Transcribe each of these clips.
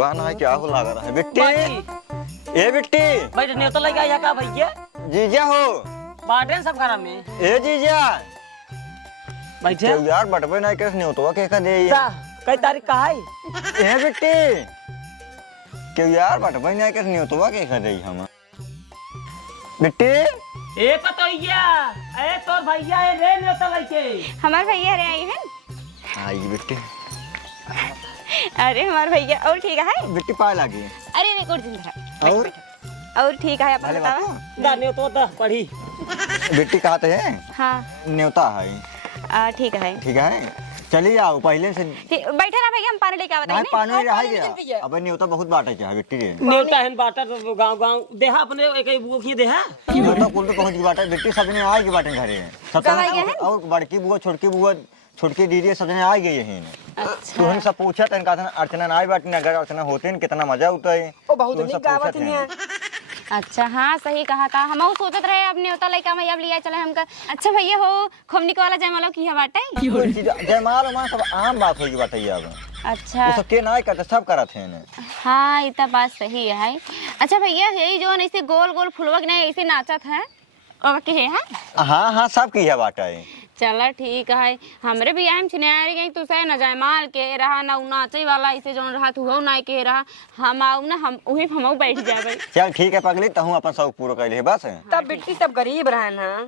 भगवान है क्या हो लगा रहा है बिट्टी। ए बिट्टी भाई ने तो लगा का भैया जीजा हो बाटे सब घर में। ए जीजा बैठे यार बटबे नहीं कैसे नहीं होता क्या दे कई तारीख का है ए बिट्टी क्यों यार बटबे नहीं कैसे नहीं होता क्या दे हम बिट्टी। ए पतोइया ए तोर भैया ए रे ने तो लइके हमार भैया रे आई है। आई बिट्टी अरे हमार भैया और ठीक है बिट्टी पाए लगी अरे रे कुछ दिन रहा और ठीक है अपन बताओ। दाने तो दा पढ़ी बिट्टी कहते हैं हाँ न्योता है ठीक है चलिए आओ पहले से बैठे ना भैया हम पानी लेके आवत नहीं हैं पानी रहा गया अब न्योता बहुत बाटा क्या है बिट्टी रे नेवता हन बाटा तो गांव देहा अपने एक बुआ की देहा न्योता कुल तो पहुंच बाटा बिट्टी सबने आ गई बाटे घरे सब और बड़की बुआ छोटकी बुआ छोटकी दीदी सबने आ गई है अच्छा तुहन सब पूछा तन का अर्चना ना आई बाटी अगर अर्चना होते न कितना मजा उठा है ओ बहुत नीक गावत है। अच्छा हाँ सही कहा था हम सोचत रहे अब न्योता लइका में अब लिया चले हमका। अच्छा भैया हो खमनी वाला जयमाला की है बाटे जयमाल उमा सब आम बात होगी बाटे अब अच्छा वो सब के ना करते सब करत है हाँ इतना बात सही है। अच्छा भैया यही जो ऐसे गोल गोल फुलवा नहीं ऐसे नाचत है और के है हाँ हाँ सब की है बाटा है। चला ठीक है हमरे भी आम छिनारी गई तू से न जयमाल के रहा ना नाचे वाला ऐसे जो रहा तू हो ना के रहा हम आऊ ना हम वही हम बैठ जाबे। चल ठीक है पगली तहू अपन सब पूरा कर ले बस तब बिट्टी सब गरीब रहन हां।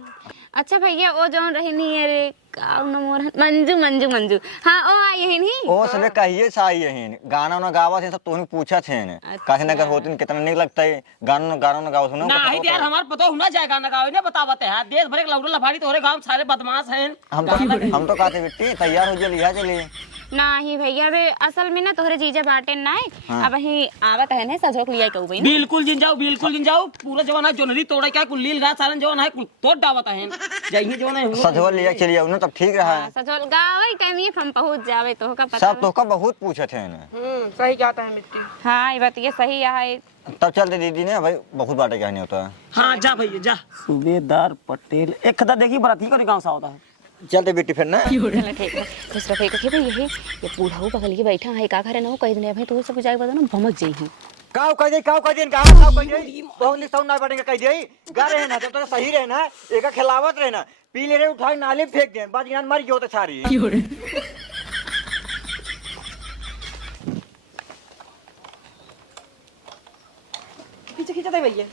अच्छा भैया ओ जो रही नहीं रे काऊ न मोर मंजू मंजू मंजू हाँ ओ आई है नहीं ओ सबे कहिए साई है गाना ना गावत है सब तोहनी पूछत है काहे नगर होतिन कितना नहीं लगता है गाना ना गावत सुनो नहीं यार हमार पता होना चाहिए गाना गावे ना बतावत है देश भर के लौड़ा लफाड़ी तोरे गांव सारे बदमाश हैं। हम तो कहते बिट्टी तैयार हो जल्दी आ चलिए नहीं भैया वे असल में ना तोहरे जीजा बाटे ना अब ही आवत है ने सजोक लिया कहू भाई बिल्कुल जिन जाओ पूरा जवान है जोनरी तोड़े क्या कुल्लील गा सारन जवान है कुल तोड़ डावत है जही जवान है सजवल लिया चलिए उन्हें तब ठीक रहा सजोल गावे टाइम ये हम पहुंच जावे तो का पता सब तो का बहुत पूछत है सही कहता है मिट्टी। हाँ ये बात ये सही है तब चलते दीदी ने भाई बहुत बाटे क्या नहीं होता है। हाँ जा भैया जा सूबेदार पटेल एक खदा देखी बराती को गांव सा होता है चलते बेटी फिर ना चलो ठीक है दूसरा फेंक के भाई ये बूढ़ा हो बगल के बैठा है का करे ना कह देने भाई तू सब जाके बता ना भमक जाई हूं काव कह दे बहुत लिख साउंड ना पड़ेगा कह दे गा रहे ना जब तक सही रहे ना एक खिलावत रहे ना पी ले रहे उठाई नाली फेंक दे बाद ज्ञान मर गयो तो छारी पीछे खींचा दे भैया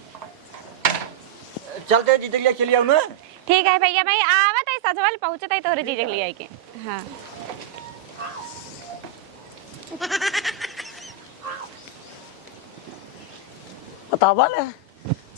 चलते जीत लिया चलिए हम ठीक है भैया भाई आवत है सजवल पहुंचत है तोरे जीजा के लिए के हां बतावा ले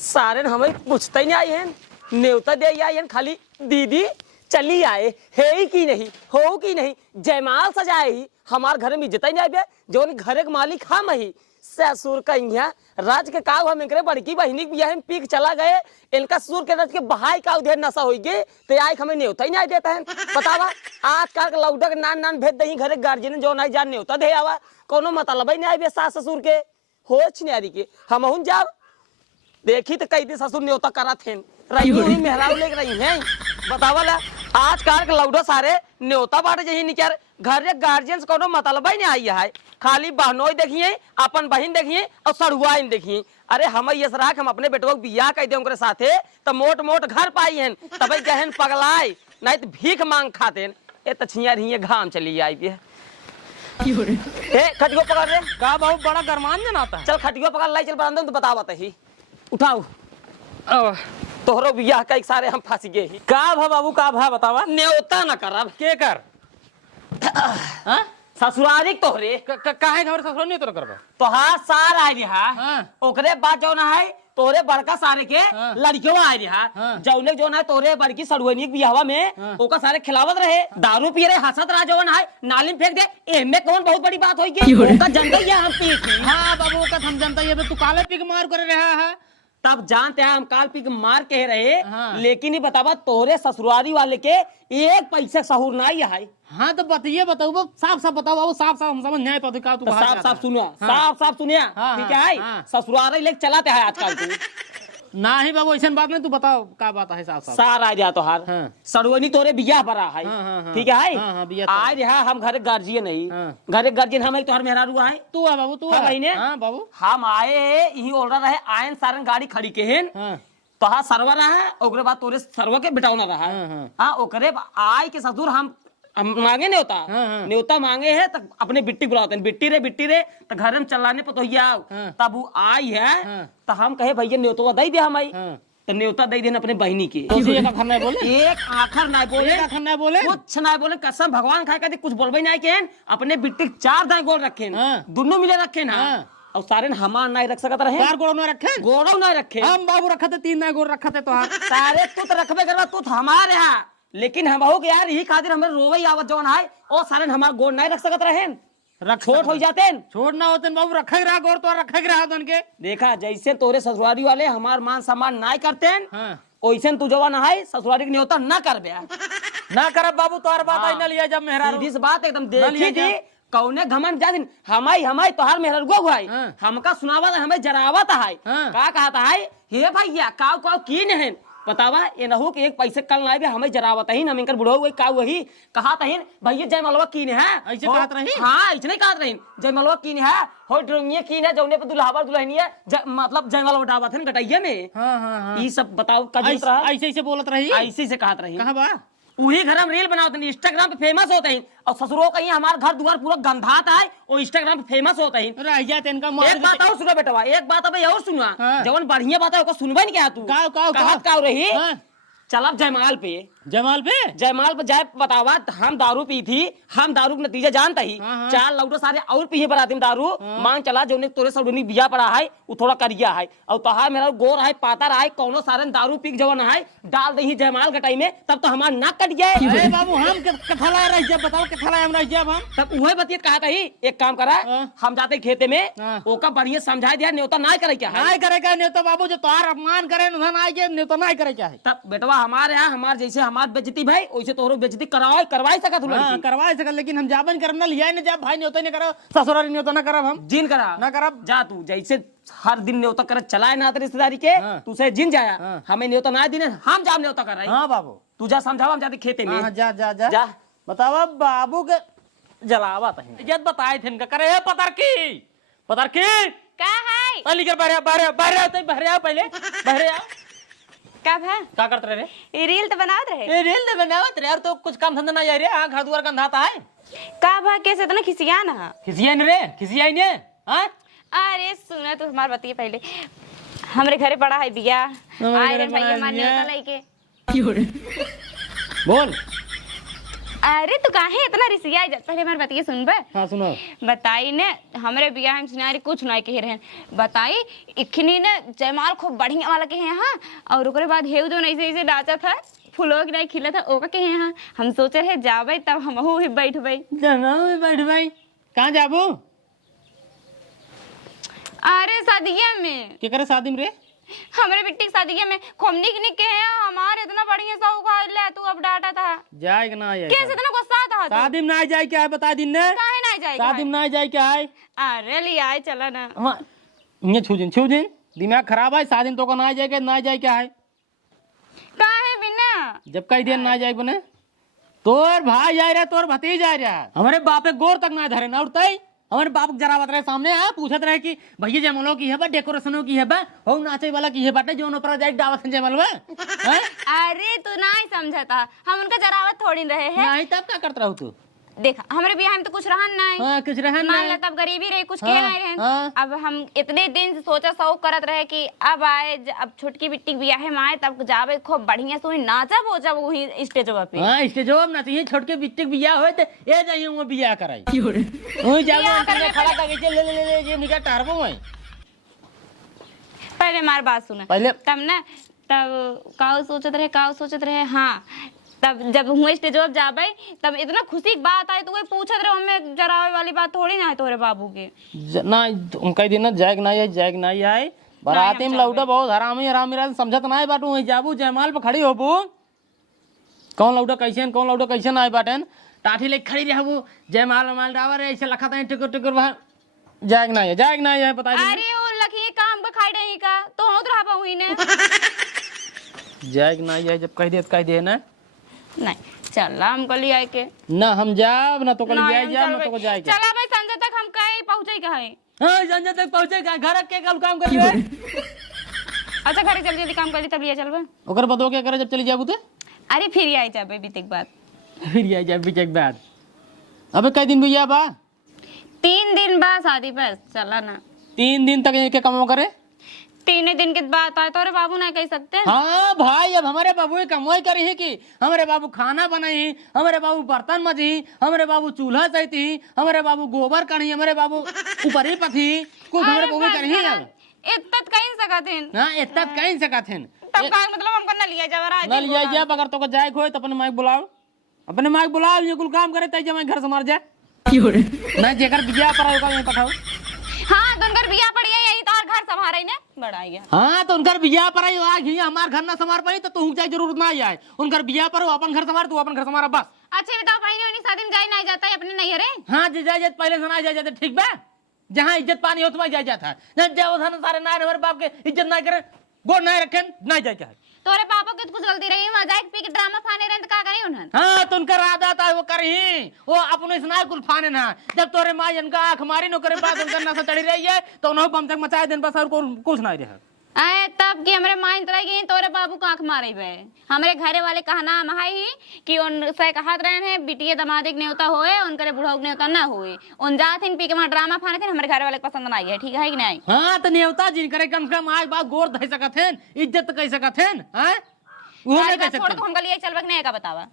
सारे हमें पूछते ही नहीं आए हैं न्योता दे आई हैं खाली दीदी चली आए है ही की नहीं हो की नहीं जयमाल सजाए ही हमार घर में इज्जत ही नहीं आए जो घर के मालिक हम ही ससुर का यहाँ राज के काव हम एकरे बड़की बहिनी बिया हम पीक चला गए इनका ससुर के राज के बहाई का उधर नशा हो गए तो आई हमें न्योता ही नहीं देता है बतावा आजकल के लौडा के नान नान भेज दही घरे गार्जियन जो नहीं जान न्योता दे आवा कोनो मतलब ही नहीं आए सास ससुर के हो छिनारी के हम हुन जाओ देखी तो कई दिन ससुर न्योता करा थे रही मेहराव लेके रही है बतावा ला आजकल के लौडा सारे न्योता बाटे जही निकर घर गार्जियन कोनो मतलब ही नहीं आई है खाली बहनोई देखिए अपन बहन देखिए और सड़ुआइन देखिए अरे हम ये सराख हम अपने बेटों को बियाह कह दे उनके साथे तो मोट मोट घर पाई हैं तब गहन पगलाए नहीं तो भीख मांग खाते ए तछिया रही घाम चली आई भी ए खटियो पकड़ रे का बहुत बड़ा गरमान जनाता चल खटियो पकड़ लाई चल बरामदे तो बतावत ही उठाओ तोहरो बियाह कई सारे हम फंस गए ही का भा बाबू का भा बतावा न्योता न करब के कर हां ससुरारी तोहरे काहे घर ससुर नहीं तो करबा तोहार सार आइ रहा हां ओकरे बाद जो ना है तोरे बड़का सारे के लड़कियों आइ रहा जौने जो ना तोरे बड़की सड़ुनी के बियाहवा में ओका सारे खिलावत रहे दारू पी रहे हंसत रहा जो ना है नाली फेंक दे एमे कौन बहुत बड़ी बात होई ओका जनता ये हम पी हां बाबू का हम जनता ये तू काले पिक मार कर रहा है तब जानते हैं हम काल पी मार कह रहे लेकिन ही बतावा तोरे ससुरारी वाले के एक पैसा सहूर नहीं है हाँ तो बताइए बताओ साफ साफ बताओ बाबू साफ साफ हम समझ नहीं पाते का तू साफ साफ सुनिया साफ साफ सुनिया ठीक है ससुरारी लेके चलाते हैं आजकल तू ना ही बाबू ऐसा बात नहीं, तू बताओ का बात है साफ साफ। सार आ जा तो हार हाँ। सड़वनी तोरे बियाह बरा है। हाँ। ठीक है हाँ, हाँ, बियाह तो। आज यहाँ हम घर गार्जियन नहीं, हाँ। घर गार्जियन हम तोहर मेहरा रुआ है। तू है बाबू, तू हाँ, है बहिने। हाँ बाबू। हम आए यही ऑर्डर रहे आयन सारन गाड़ी खड़ी के हेन हाँ तोहार सर्वर रहा ओकरे बाद तोरे सर्वर के बिटावना रहा हाँ। हाँ ओकरे आय के ससुर हम मांगे न्योता। हाँ। न्योता मांगे है तब अपने बिट्टी बुलाते हैं, बिट्टी रे तो घर में चलाने पर तो आओ। हाँ। तब वो आई है हाँ। तो हम कहे भैया न्योता दे दे हम आई हाँ। तो न्योता दे देना अपने बहनी के। तो एक आखर नहीं बोले, एक आखर नहीं बोले, एक आखर नहीं बोले। कुछ नहीं बोले, कसम भगवान खाए कहते कुछ बोलबे नहीं के अपने बिट्टी 4 दाएं गोल रखे हाँ। दोनों मिले रखे ना। हाँ। और सारे हमार नहीं रख सकत रहे, 4 गोड़ में रखे, गोड़ो नहीं रखे। हम बाबू रखा थे 3 गोड़ रखा थे तो सारे तू तो रखबे करवा, तू तो हमारे यहाँ, लेकिन हम हो यार यही खातिर हमें रोवई आवत जौन है ओ सारे हमार गोड़ नहीं रख सकत रहे, रख छोट हो जाते। छोड़ ना होते बाबू, रखे रहा गोड़ तो रखे रहा तन के। देखा जैसे तोरे ससुरारी वाले हमार मान सम्मान नहीं करते हाँ। वैसे तू जवान है ससुरारी के न्योता ना कर बे ना करब बाबू, तोहर बात आई हाँ। ना लिया जब मेहरा सीधी सी बात एकदम लिया देखी जा। थी कौने घमंड जा दिन हमाई तोहार मेहर गो भाई हाँ। हमका सुनावत हमें जरावत है। हाँ। का कहता है हे भैया काव काव की नहीं बतावा ये नहु कि एक पैसे कल ना हमें जरावत ही हम इनकर बुढ़ो हुई का वही कहा तही भैया जय मलवा की ने है ऐसे कहत रही? हाँ ऐसे नहीं कहत रही जय मलवा की ने है हो ड्रोंगिया की ने जौने पे दुल्हावर दुल्हनिया मतलब जय मलवा उठावत है गटैया में। हाँ हाँ ई सब बताओ का जरूरत रहा ऐसे ऐसे बोलत रही। ऐसे से कहत रही कहाँ बा? वही घर हम रील बनाते हैं, इंस्टाग्राम पे फेमस होते हैं और ससुरों का ये हमारा घर दुआर पूरा गंधाता है और इंस्टाग्राम पे फेमस होते हैं। रह जाते इनका एक बात और सुनो बेटवा, एक बात अब और सुनवा हाँ। जवन बढ़िया बात है उसको सुनबे नहीं क्या तू कहत का रही हाँ। चल अब जयमाल पे जमाल पे जाए बतावा हम दारू पी थी, हम दारू का नतीजा जानता ही। हाँ, हाँ। 4 लौटो सारे और पीछे बराती में दारू मांग चला जो तोरे सौडनी बिया पड़ा है वो थोड़ा करिया है और तोहार मेरा गोर है पातर है कौनो सारे दारू पी जवन है डाल दही जयमाल गटाई में तब तो हमार नाक कट जाए। अरे बाबू हम कथला रह जब बताओ कथला हम रह जब हम तब वही बतियत कहा था ही एक काम करा हाँ। हम जाते खेते में हाँ। ओका बढ़िया समझा दिया न्योता ना करे क्या है। नहीं करे क्या नहीं तो बाबू जो तोहार अपमान करे ना ना के नहीं तो नहीं करे क्या है। तब बेटवा हमारे यहाँ हमार जैसे हमार बेइज्जती भाई वैसे तोहरो बेइज्जती करवाई सकत हाँ, करवा सके लेकिन हम जाबन करना लिया नहीं जब भाई नहीं होता नहीं करो ससुराल नहीं होता ना करब हम जिन करा ना करब। जा तू जैसे हर दिन न्योता कर चलाए ना रिश्तेदारी के हाँ। तू से जिन जाया हाँ। हमें न्योता ना दिन हम जाम न्योता कर रहे हाँ बाबू तू जा समझावा हम जाते खेते में। हाँ जा जा जा, जा। बतावा बाबू के जलावा तही इज्जत बताए थे इनका करे पतर की का है चल कर बाहर बाहर बाहर आओ तो बाहर आओ पहले बाहर आओ। कब है क्या करते रहे ये रील तो बनावत रहे ए रेल दे बनावत रे यार तो कुछ काम धंधा ना जा रे आ घर दुआर गंधाता है का भा कैसे इतना खिसिया ना खिसियान रे खिसियाई ने हां अरे सुना तू हमार बतिए पहले हमरे घरे पड़ा है बिया हमारे आए घरे रे भैया पड़ा है मान बिया। न्योता लेके बोल अरे तू काहे इतना रिसिया जा पहले हमार बतिए सुनबे। हां सुनो बताई ने हमरे बिया हम सुनारी कुछ नहीं कह रहे बताई इखनी ने जयमाल खूब बढ़िया वाला के हैं हाँ और ओकरे बाद हेउ जो ऐसे ऐसे नाचा था फूलों की नहीं खिला था ओका के हैं हाँ हम सोचे है जाबे तब हम ही बैठबे जाना बैठ भाई कहां जाबू अरे शादिया में के करे शादी में रे हमरे बिट्टी की शादिया में खोमनी की के हैं हमारे इतना बढ़िया सा उखाड़ ले तू अब डाटा था जाए कि ना जाए कैसे इतना गुस्सा था तू? शादी में ना जाए क्या है बता दिन ने काहे नहीं जाएगा शादी में ना जाए क्या है अरे ले आए चला ना हां ये छू दिन दिमाग खराब है शादी में तो को ना जाए ना जाए क्या है काहे बिना जब कई दिन ना जाए बने तोर भाई जा रहा तोर भतीज जा रहा हमारे बापे गोर तक ना धरे ना उठता हमारे बाप जरा बत रहे सामने आ पूछत रहे कि भैया जयमलो की है बा डेकोरेशनो की है बा हो नाचे वाला की है बाटे जोन ऊपर जाए दावत जयमलवा हैं अरे तू नहीं समझता हम उनका जरावत थोड़ी रहे हैं नहीं तब क्या करत रहू तू देखा हमारे बियाह में तो कुछ रहन नहीं हां कुछ रहन मान नहीं ला तब गरीबी रही कुछ हाँ, कह नहीं रहे हाँ। अब हम इतने दिन से सोचा शौक करत रहे कि अब आए अब छोटकी बिट्टी बियाह में आए तब जावे खूब बढ़िया से नाचा बोचा वही स्टेजवा पे हां स्टेजो ना चाहिए छोट के बिट्टी बियाह होए त ए जाइए वो बियाह कराई ओए जाबो बियाह अंतर करने खड़ा करके ले ये निका टारबो मैं पहले हमारी बात सुना पहले तब ना तब काऊ सोचत रहे हाँ तब जब हुए स्टेज पर जाबे तब इतना खुशी की बात आई तो वही पूछत रहे हमें जरावे वाली बात थोड़ी ना है तोरे बाबू के ना उनका दिन ना जाएग ना आए बराती में लौटा बहुत हरामी हरामी समझत ना बाटू वही जाबू जयमाल पे खड़ी होबू कौन लौटा कैसे आए बाटन टाठी लेके खड़ी रहबू जयमाल माल डावर ऐसे लखत है टुकुर टुकुर जाएग ना है बता अरे वो लखी काम का खाई रही का तो होत रहा पाऊँ ही ने जाए कि ना जाए, जब कह दे ना नहीं चल हम कल आए के ना हम जाब ना तो कल नहीं, जाए हम जाब ना चलबे। तो जाए के। चला भाई संजय तक हम कहीं पहुंचे कहे। हाँ संजय तक पहुंचे का घर के कल काम कर लियो। अच्छा घरे जल्दी जल्दी काम कर ली तब लिए चलबे। ओकर बदो क्या करे जब चली जाबू तो अरे फिर आई जाबे बीते के बाद। फिर आई जाए बीचे के बाद। अबे कई दिन भैया बा 3 दिन बाद शादी बस चला ना 3 दिन तक एक काम करे। 3 दिन के बाद आए तो बाबू ना कह सकते हैं। हाँ भाई अब हमारे बाबू कमाई करी है कि हमारे बाबू खाना बनाई, हमारे बाबू बर्तन मजी, हमारे बाबू चूल्हा सही, हमारे बाबू गोबर करी, हमारे बाबू ऊपर ही पथी कुछ हमारे बाबू करी है। इतना कहीं सकते हाँ इतना कहीं सकत हैं। तब का मतलब हमको ना लिया जावा ना लिया जाए अगर तो जाए हो तो अपने माइक बुलाओ, अपने माइक बुलाओ, ये कुल काम करे तय जब घर से मर जाए मैं जेकर बिया पर होगा यहीं पठाओ। हाँ तो उनकर बिया पड़ी है यही तो और घर संभाल रही ने बड़ा गया। हाँ तो उनकर बिया पर आई हमार घर ना संभार पाई तो तू जाए जरूरत ना आए। उनकर बिया पर हो अपन घर संभार, तू अपन घर संभार बस। अच्छा बताओ भाई नहीं शादी में जाए नहीं जाता है अपने नहीं रे। हाँ जाए पहले से ना जाए ठीक बा, जहाँ इज्जत पानी हो तो जाए जाता है। जाओ सारे ना हमारे बाप के इज्जत ना करे गो ना रखे ना जाए क्या तोरे पापा की कुछ गलती रही मजाक पी के ड्रामा फाने रहे तो का करी उन्हन। हाँ तो उनका राधा था वो करी वो अपने सुना कुल फाने ना। जब तोरे माँ इनका आंख मारी नो करे बात उनका नशा चढ़ी रही है तो उन्होंने बम तक मचाए दिन बस और कुछ ना रहा। अरे तब की हमारे माँ तरह की तोरे बाबू को आंख मारे बे हमारे घरे वाले कहा नाम है कि उनसे कहत रहे हैं बिटिया दमादिक न्योता होए उनके बुढ़ऊ न्योता ना होए उन जात पी के वहाँ ड्रामा फाने थे हमारे घर वाले को पसंद नहीं है। ठीक है कि नहीं। हाँ तो न्योता जिन करे कम से कम आज बात गोर धै सकत हैं, इज्जत कह सकत हैं। हैं वो नहीं कह छोड़ सकते को हमका लिए चलबक नहीं का बतावा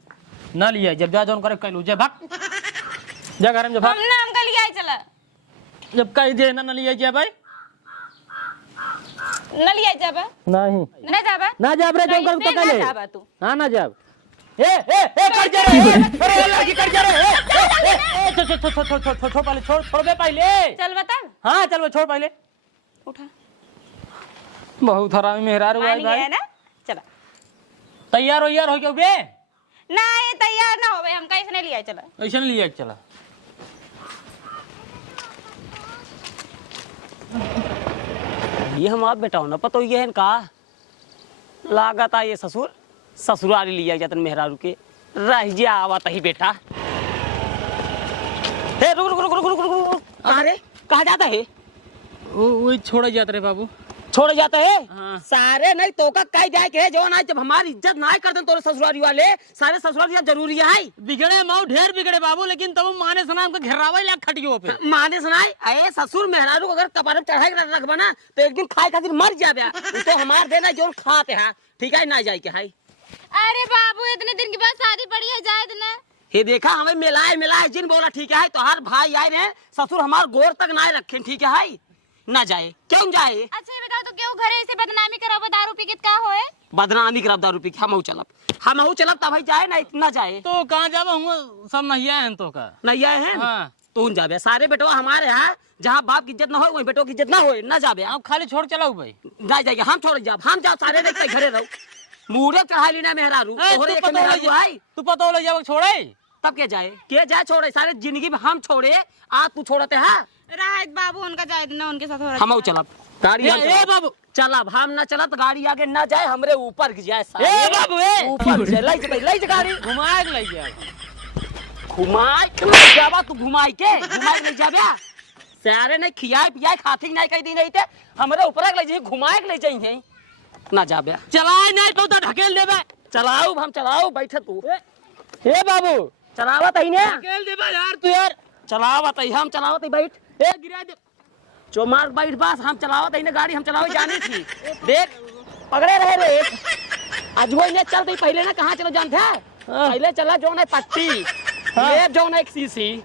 ना लिया जब जा जोन करे कहलू जे भाग जा घर में जब भाग हम ना हमका लिए चला जब कह दे ना लिया जे भाई न लिए जाबे नहीं न जाबे ना जाब रे जो कर तो न जाबे तू हां ना जाब ए कर जा रे अरे लड़की कर जा रे छोड़ पहले छोड़ बे पहले चल बता। हां चल वो छोड़ पहले उठा बहुत हरामी मेहरारू मान भाई गया ना चला तैयार हो क्यों बे नहीं तैयार ना होवे हम कैसे नहीं लिया चला ऐसा नहीं लिया चला ये हम आप बेटा ना पता ये है का लागत आ ये ससुराली लिया जातन मेहरारू के रह जा आवत ही बेटा। हे रुक रुक रुक रुक रुक रुक अरे कहाँ जाता है वो छोड़ जाते रे बाबू छोड़ जाता है। हाँ। सारे नहीं तो का कह जाए के जो ना जब हमारी इज्जत ना करते तोरे ससुराली वाले सारे ससुराली जरूरी है। बिगड़े माऊ ढेर बिगड़े बाबू लेकिन तब माने सनाम का घेरावा लाख खटियो पे माने सुनाई अरे ससुर मेहरारू को अगर कपार चढ़ाई रखबा ना तो एक दिन खाए खातिर मर जाबे तो हमार देना जो खाते हैं ठीक है ना जाए के है। अरे बाबू इतने दिन के बाद शादी पड़ी है जाए ना हे देखा हमें मिलाए जिन बोला ठीक है तो हर भाई आए रहे ससुर हमार गोर तक ना रखे ठीक है ना जाए क्यों जाए। अच्छा ये बताओ तो क्यों घरे से बदनामी कराबो दारू पी के का होए बदनामी करब दारू पी के हम चलब तब भाई जाए ना इतना जाए तो कहाँ जाबा हूँ सब नहीं आए हैं तो का नहीं आए हैं। हाँ। तू जाबे सारे बेटवा हमारे यहाँ जहाँ बाप की इज्जत ना हो वही बेटों की इज्जत ना हो ना जाबे आप खाली छोड़ चलाओ भाई जा जाएगा हम छोड़ जाब हम जाओ सारे देखते घरे रहो मुहूर्त चढ़ा लेना मेहरारू तोहरे एक मेहरारू है तू पता हो जाओ छोड़े तब के जाए छोड़े सारे जिंदगी में हम छोड़े आज तू छोड़ते है राहत बाबू उनका जाए ना उनके साथ हो रहा हम चलब गाड़ी ए बाबू चलब हम ना चलत गाड़ी आगे ना जाए हमरे ऊपर की जाए ए बाबू ए ऊपर से लई गाड़ी घुमाए के ले जाए घुमाए के ले जाबा तू घुमाए के ले जाबे सारे नहीं खियाए पियाए खाती नहीं कहीं दी नहीं थे हमरे ऊपर ले जाए घुमाए के ले जाइए ना जाबे चलाए नहीं तो ढकेल देबे चलाओ हम चलाओ बैठे तू ए बाबू चलावत ही ने ढकेल देबे यार तू यार चलावत ही हम चलावत ही बैठ ए गिरा दे जो मार बैठ बस हम चलावत ही ने गाड़ी हम चलावे जानी थी देख पकड़े रहे रे आज वो इन्हें चलते पहले ना कहाँ चलो जानते हैं पहले चला जो ना पट्टी ये जो ना एक सीसी